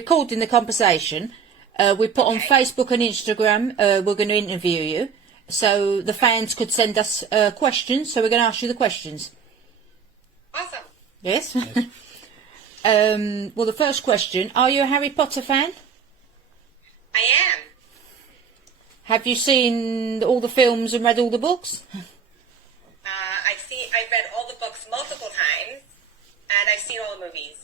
recording the conversation. We put on Facebook and Instagram. We're going to interview you, so the fans could send us questions. So we're going to ask you the questions. Awesome. Yes. Well, the first question: are you a Harry Potter fan? I am. Have you seen all the films and read all the books? I've read all the books multiple times, and I've seen all the movies.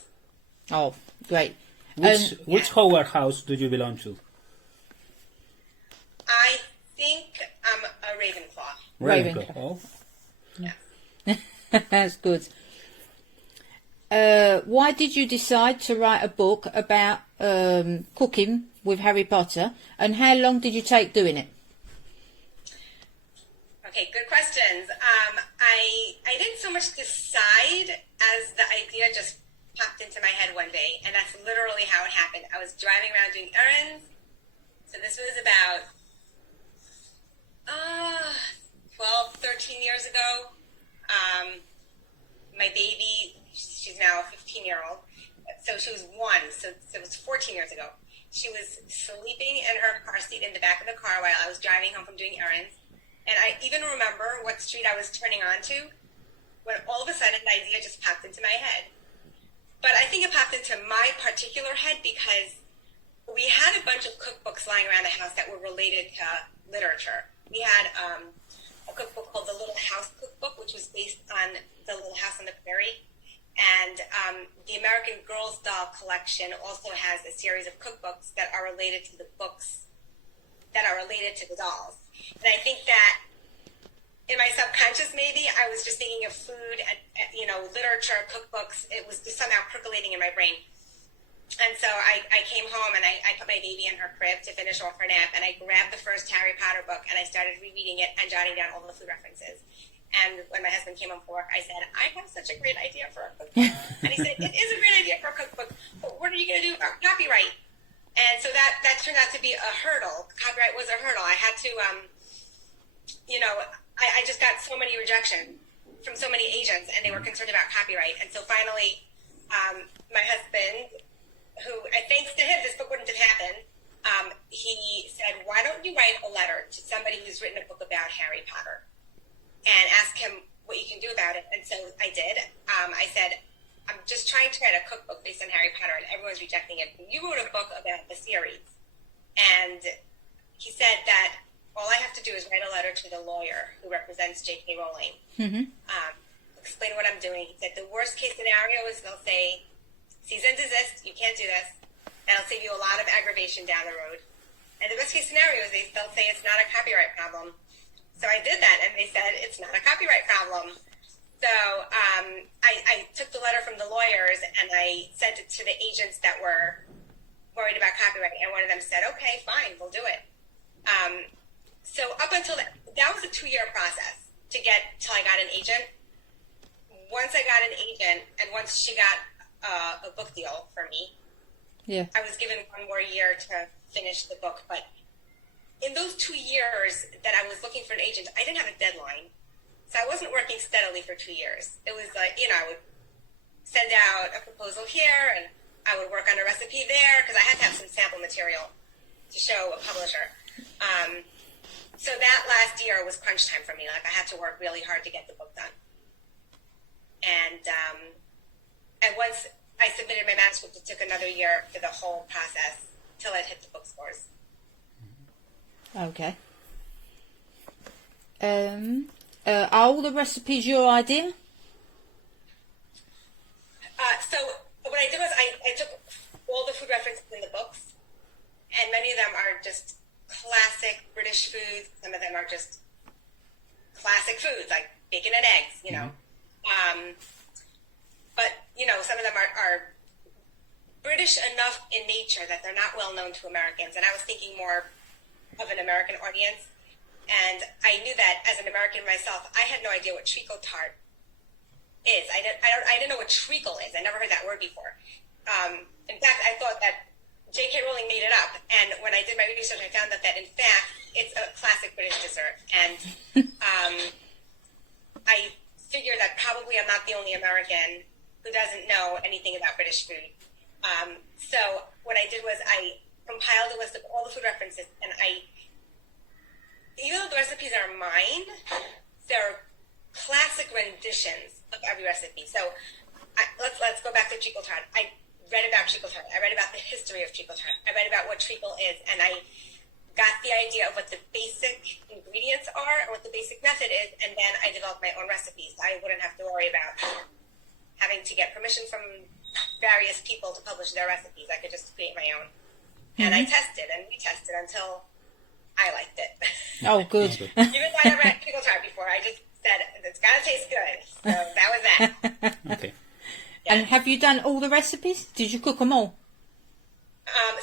Oh, great. Which Hogwarts house do you belong to? I think I'm a Ravenclaw. Ravenclaw. Oh. Yeah. That's good. Why did you decide to write a book about cooking with Harry Potter, and how long did you take doing it? Okay, good questions. I didn't so much decide as the idea just popped into my head one day, and that's literally how it happened. I was driving around doing errands. So this was about 12, 13 years ago. My baby, she's now a 15-year-old, so she was 1, so it was 14 years ago. She was sleeping in her car seat in the back of the car while I was driving home from doing errands. And I even remember what street I was turning onto when all of a sudden the idea just popped into my head. But I think it popped into my particular head because we had a bunch of cookbooks lying around the house that were related to literature. We had a cookbook called The Little House Cookbook, which was based on The Little House on the Prairie. And the American Girls Doll collection also has a series of cookbooks that are related to the books that are related to the dolls. And I think that in my subconscious, maybe, I was just thinking of food and, literature, cookbooks. It was just somehow percolating in my brain. And so I came home and I put my baby in her crib to finish off her nap, and I grabbed the first Harry Potter book and I started rereading it and jotting down all the food references. And when my husband came home from work, I said, I have such a great idea for a cookbook. And he said, it is a great idea for a cookbook, but what are you going to do about copyright? And so that turned out to be a hurdle. Copyright was a hurdle. I had to, I just got so many rejection from so many agents, and they were concerned about copyright. And so finally, my husband, who, thanks to him, this book wouldn't have happened, he said, why don't you write a letter to somebody who's written a book about Harry Potter and ask him what you can do about it? And so I did. I said, I'm just trying to write a cookbook based on Harry Potter, and everyone's rejecting it. You wrote a book about the series. And he said that all I have to do is write a letter to the lawyer who represents J.K. Rowling, explain what I'm doing. He said the worst case scenario is they'll say, cease and desist, you can't do this. That'll save you a lot of aggravation down the road. And the best case scenario is they'll say it's not a copyright problem. So I did that, and they said it's not a copyright problem. So I took the letter from the lawyers and I sent it to the agents that were worried about copyright, and one of them said, okay, fine, we'll do it. So up until that was a 2-year process to get till I got an agent. Once I got an agent, and once she got a book deal for me, I was given 1 more year to finish the book. But in those 2 years that I was looking for an agent, I didn't have a deadline. So I wasn't working steadily for 2 years. It was like, I would send out a proposal here, and I would work on a recipe there, because I had to have some sample material to show a publisher. So that last year was crunch time for me. Like, I had to work really hard to get the book done. And once I submitted my manuscript, it took another year for the whole process till it hit the bookstores. Okay. Are all the recipes your idea? So what I did was I took all the food references in the books, and many of them are just classic British foods. Some of them are just classic foods like bacon and eggs, But, some of them are British enough in nature that they're not well known to Americans. And I was thinking more of an American audience. And I knew that as an American myself, I had no idea what treacle tart is. I didn't know what treacle is. I never heard that word before. In fact, I thought that J.K. Rowling made it up. And when I did my research, I found that in fact, it's a classic British dessert. And I figured that probably I'm not the only American who doesn't know anything about British food. So what I recipe. So let's go back to treacle tart. I read about treacle tart. I read about the history of treacle tart. I read about what treacle is, and I got the idea of what the basic ingredients are and what the basic method is, and then I developed my own recipes. I wouldn't have to worry about having to get permission from various people to publish their recipes. I could just create my own. And I tested and retested until I liked it. Oh, good. Even though I never had treacle tart before, I just said, it's got to taste good. So that was that. Okay. Yeah. And have you done all the recipes? Did you cook them all?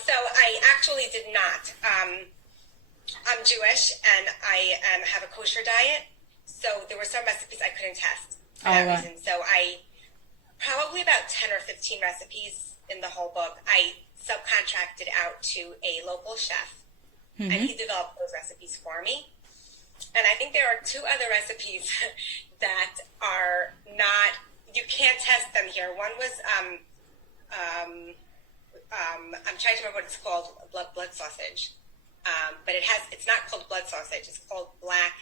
So I actually did not. I'm Jewish and I have a kosher diet. So there were some recipes I couldn't test for that reason. So I probably about 10 or 15 recipes in the whole book I subcontracted out to a local chef. And he developed those recipes for me. And I think there are 2 other recipes that are not, you can't test them here. One was, I'm trying to remember what it's called, blood sausage. But it's not called blood sausage, it's called black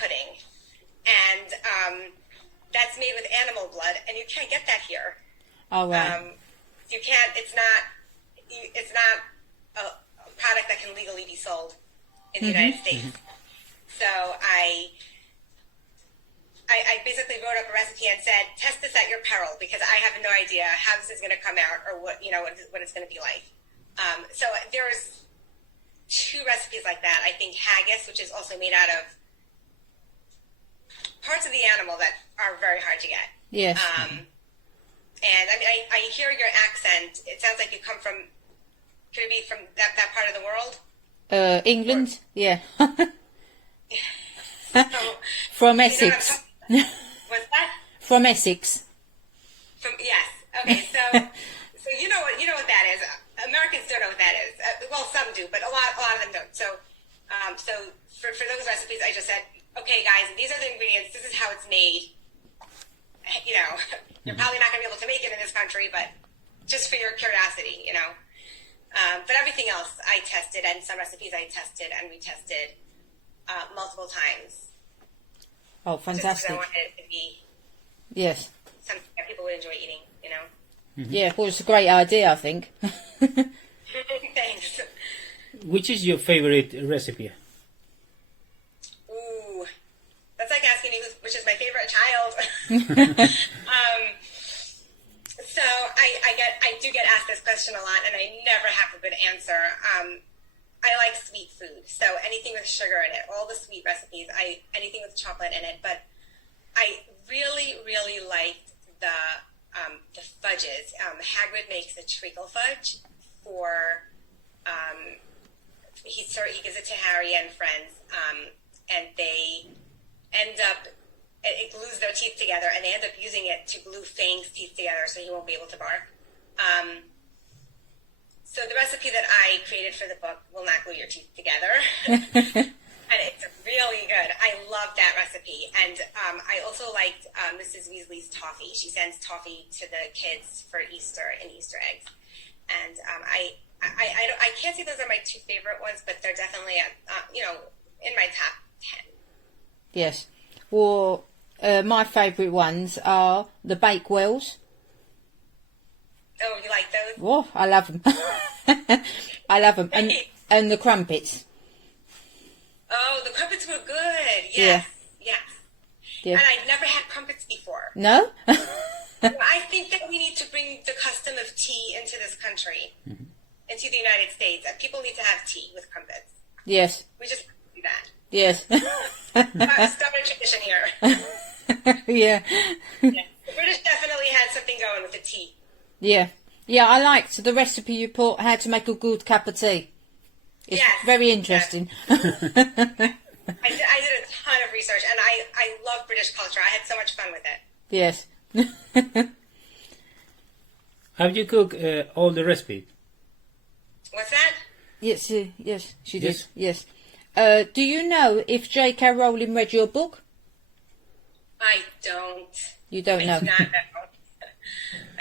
pudding. And that's made with animal blood, and you can't get that here. Oh, right. You can't, it's not a product that can legally be sold in the United States. So I basically wrote up a recipe and said, test this at your peril, because I have no idea how this is going to come out or what it's going to be like. So there's 2 recipes like that. I think haggis, which is also made out of parts of the animal that are very hard to get. Yes. And I mean, I hear your accent. It sounds like you come from, could it be from that part of the world? England? Yeah. So, From Essex. What's that? From Essex. Yes. Okay. So you know what that is. Americans don't know what that is. Well, some do, but a lot of them don't. So for those recipes, I just said, okay, guys, these are the ingredients. This is how it's made. You know, you're probably not going to be able to make it in this country, but just for your curiosity, you know. But everything else I tested, and some recipes I tested and retested multiple times. Oh, Just because fantastic. I wanted it to be Yes. something that people would enjoy eating, you know. Yeah, well, it's a great idea, I think. Thanks. Which is your favorite recipe? Ooh, that's like asking me which is my favorite child. So I do get asked this question a lot, and I never have a good answer. I like sweet food, so anything with sugar in it, all the sweet recipes, anything with chocolate in it. But I really, really liked the fudges. Hagrid makes a treacle fudge for. He gives it to Harry and friends, and they end up. It glues their teeth together, and they end up using it to glue Fang's teeth together, so he won't be able to bark. So the recipe that I created for the book will not glue your teeth together. And it's really good. I love that recipe. And I also liked Mrs. Weasley's toffee. She sends toffee to the kids for Easter and Easter eggs. And I can't say those are my 2 favorite ones, but they're definitely in my top 10. Yes. Well, my favourite ones are the Bakewells. Oh, you like those? Oh, I love them. I love them. And the crumpets. Oh, the crumpets were good. Yes. Yes. Yeah. And I'd never had crumpets before. No? I think that we need to bring the custom of tea into this country, into the United States. People need to have tea with crumpets. Yes. We just do that. Yes. Start a tradition here. Yeah. Yeah. The British definitely had something going with the tea. Yeah. Yeah, I liked the recipe you put, how to make a good cup of tea. It's Yes. very interesting. I did a ton of research, and I love British culture. I had so much fun with it. Yes. Have you cooked all the recipes? What's that? Yes, yes, she did. Yes. Yes. Do you know if J.K. Rowling read your book? I don't. You don't know. I do not know.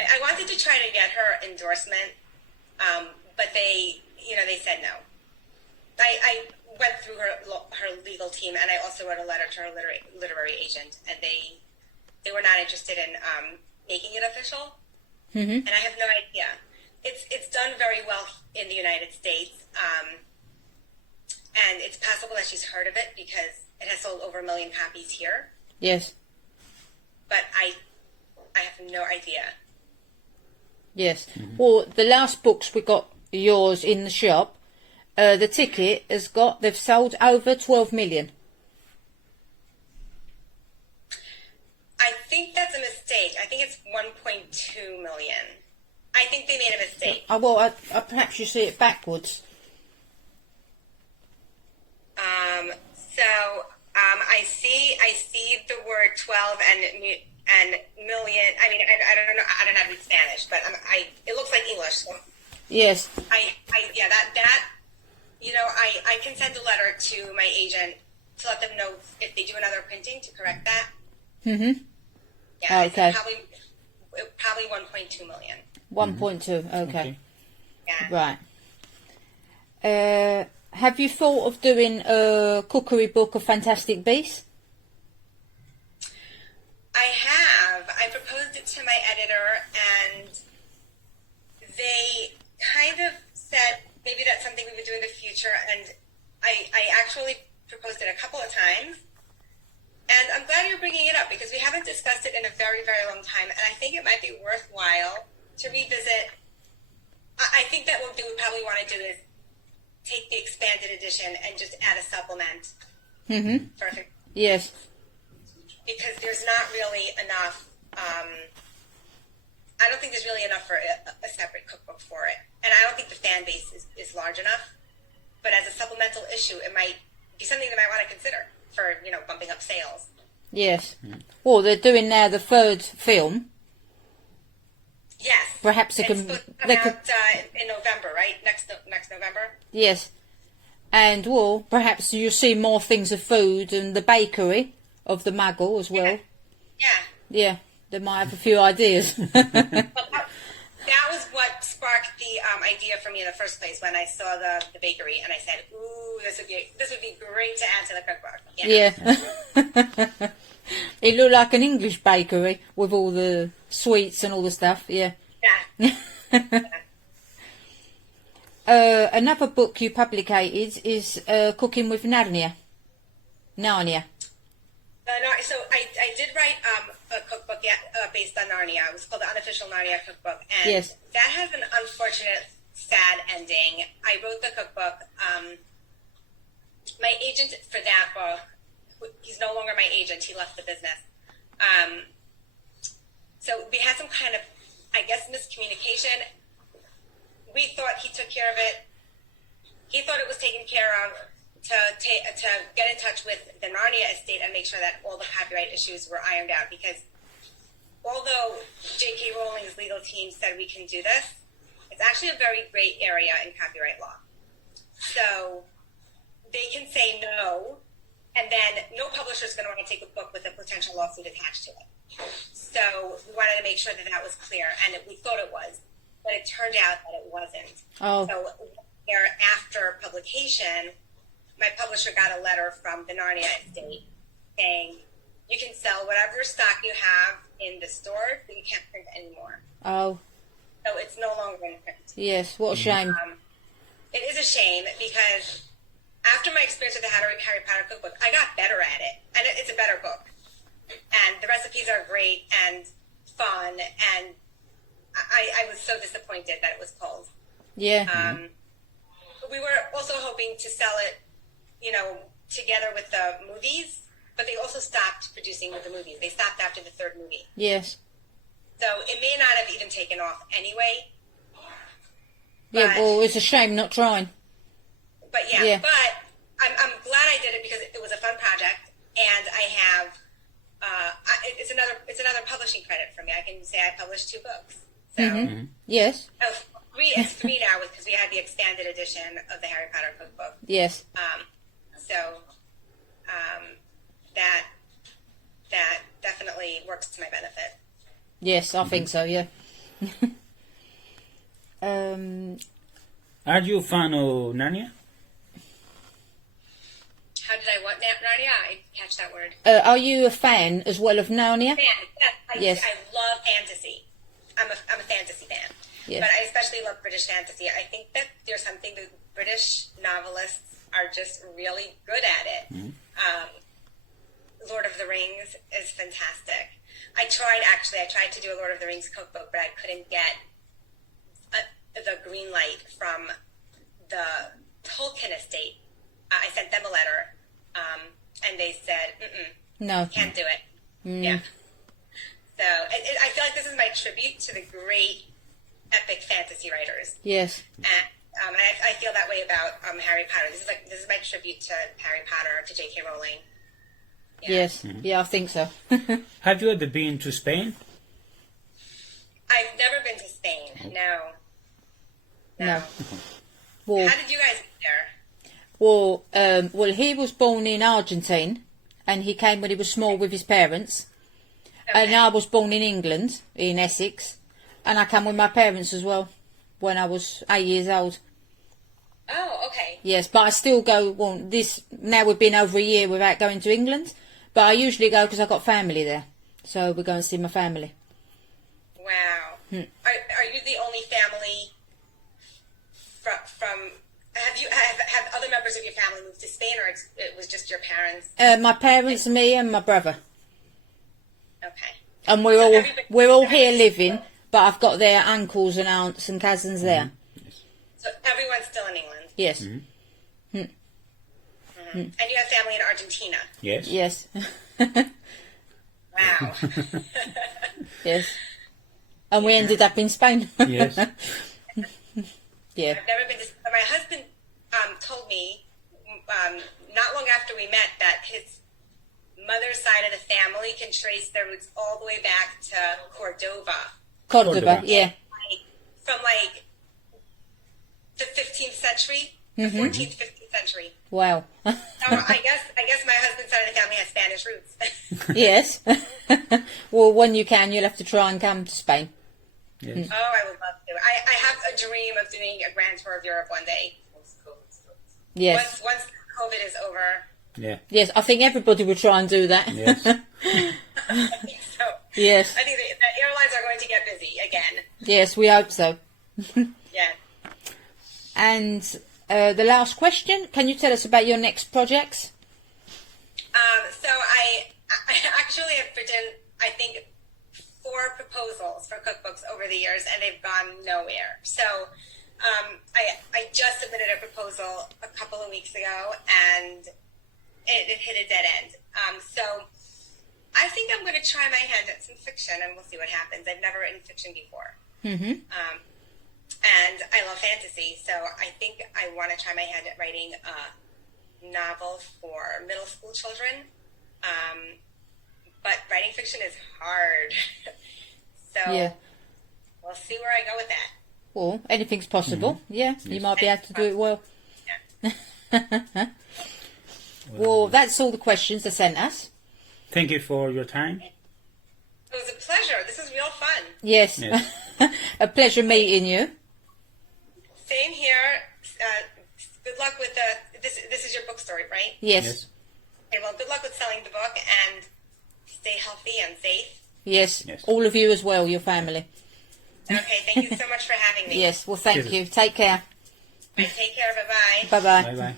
I wanted to try to get her endorsement, but they said no. I went through her legal team, and I also wrote a letter to her literary agent, and they they were not interested in making it official. Mm-hmm. And I have no idea. It's done very well in the United States, and it's possible that she's heard of it because it has sold over 1 million copies here. Yes. But I have no idea. Yes. Well, the last books we got yours in the shop, the ticket they've sold over 12 million. I think that's a mistake. I think it's 1.2 million. I think they made a mistake. Oh, well, perhaps you see it backwards. I see the word 12 and million. I mean, I don't know. I don't know how to read Spanish, but it looks like English. So Yes. yeah, that you know, I can send a letter to my agent to let them know if they do another printing to correct that. Mm-hmm. Yeah, Okay. it's probably 1.2 million. 1.2. Okay. Yeah. Right. Have you thought of doing a cookery book of Fantastic Beasts? I have. I proposed it to my editor, and they kind of said maybe that's something we would do in the future. And I actually proposed it a couple of times. And I'm glad you're bringing it up because we haven't discussed it in a very, very long time. And I think it might be worthwhile to revisit. I think that what we would probably want to do is take the expanded edition and just add a supplement. Mm-hmm. Perfect. Yes. Because there's not really enough. I don't think there's really enough for a separate cookbook for it, and I don't think the fan base is large enough. But as a supplemental issue, it might be something they might want to consider for bumping up sales. Yes. Well, they're doing now the third film. Yes. Perhaps they It's can. supposed to come They out, could. in November, right? Next November. Yes. And well, perhaps you'll see more things of food and the bakery of the Muggle as well. Yeah. Yeah. They might have a few ideas. Well, that was what sparked the idea for me in the first place when I saw the bakery, and I said, "Ooh, this would be great to add to the cookbook." Yeah. It looked like an English bakery with all the sweets and all the stuff. Yeah. Yeah. Another book you publicated is Cooking with Narnia. Narnia. So I did write a cookbook based on Narnia. It was called the Unofficial Narnia Cookbook, and Yes. that has an unfortunate, sad ending. I wrote the cookbook. My agent for that book, he's no longer my agent. He left the business. So we had some kind of, I guess, miscommunication. We thought he took care of it. He thought it was taken care of. To get in touch with the Narnia estate and make sure that all the copyright issues were ironed out, because although J.K. Rowling's legal team said we can do this, it's actually a very gray area in copyright law. So they can say no, and then no publisher is going to want to take a book with a potential lawsuit attached to it. So we wanted to make sure that that was clear, and we thought it was, but it turned out that it wasn't. Oh. So after publication, my publisher got a letter from the Narnia estate saying, you can sell whatever stock you have in the store, but you can't print anymore. Oh. So it's no longer in print. Yes. What a shame. It is a shame because after my experience with the Harry Potter cookbook, I got better at it. And it's a better book. And the recipes are great and fun. And I was so disappointed that it was pulled. Yeah. We were also hoping to sell it, together with the movies, but they also stopped producing with the movies. They stopped after the third movie. Yes. So it may not have even taken off anyway. Yeah. Well, it's a shame not trying. But Yeah. but I'm glad I did it because it was a fun project, and I have it's another publishing credit for me. I can say I published 2 books. So Yes. it's three now because we had the expanded edition of the Harry Potter cookbook. Yes. So that definitely works to my benefit. Yes, I think so. Yeah. Are you a fan of Narnia? How did I what Narnia? I didn't catch that word. are you a fan as well of Narnia? Yes. I love fantasy. I'm a fantasy fan. Yes. But I especially love British fantasy. I think that there's something that British novelists are just really good at it. Lord of the Rings is fantastic. I tried to do a Lord of the Rings cookbook, but I couldn't get the green light from the Tolkien estate. I sent them a letter, and they said, No. can't do it. Yeah. So I feel like this is my tribute to the great epic fantasy writers. Yes. And I feel that way about Harry Potter. This is my tribute to Harry Potter, to J.K. Rowling. Yeah. Yes. Yeah, I think so. Have you ever been to Spain? I've never been to Spain. No. No. Well, How did you guys get there? well, he was born in Argentine, and he came when he was small with his parents. Okay. And I was born in England, in Essex, and I came with my parents as well when I was 8 years old. Oh, okay. Yes, but I still go. Well, now we've been over a year without going to England, but I usually go because I've got family there, so we go and see my family. Wow. Are you the only family from have other members of your family moved to Spain, or it was just your parents? My parents, me, and my brother, Okay. and we're all here living. But I've got their uncles and aunts and cousins there. So everyone's still in England. Yes. And you have family in Argentina. Yes. Yes. Wow. Yes. And we ended up in Spain. Yes. Yeah. I've never been to. My husband told me not long after we met that his mother's side of the family can trace their roots all the way back to Cordova. Cordoba, yeah. From the 15th century, the 14th, 15th century. Wow. So I guess my husband's side of the family has Spanish roots. Yes. Well, when you can, you'll have to try and come to Spain. Yes. Oh, I would love to. I have a dream of doing a grand tour of Europe one day. Yes. Once COVID is over. Yeah. Yes, I think everybody will try and do that. Yes. So Yes. I think the airlines are going to get busy again. Yes, we hope so. Yeah. And the last question, can you tell us about your next projects? So I actually have written, I think, 4 proposals for cookbooks over the years, and they've gone nowhere. So I just submitted a proposal a couple of weeks ago, and it hit a dead end. So I think I'm going to try my hand at some fiction, and we'll see what happens. I've never written fiction before. And I love fantasy, so I think I want to try my hand at writing a novel for middle school children. But writing fiction is hard. So Yeah. we'll see where I go with that. Well, anything's possible. Yeah, you might be able to do it well. Yeah. Well, that's all the questions they sent us. Thank you for your time. It was a pleasure. This was real fun. Yes. Yes. A pleasure meeting you. Same here. Good luck with this is your book story, right? Yes. Yes. Okay, well, good luck with selling the book, and stay healthy and safe. Yes. Yes. All of you as well, your family. Okay, thank you so much for having me. Yes. Well, thank Cheers. you. Take care. Take care. Bye-bye. Bye-bye. Bye bye.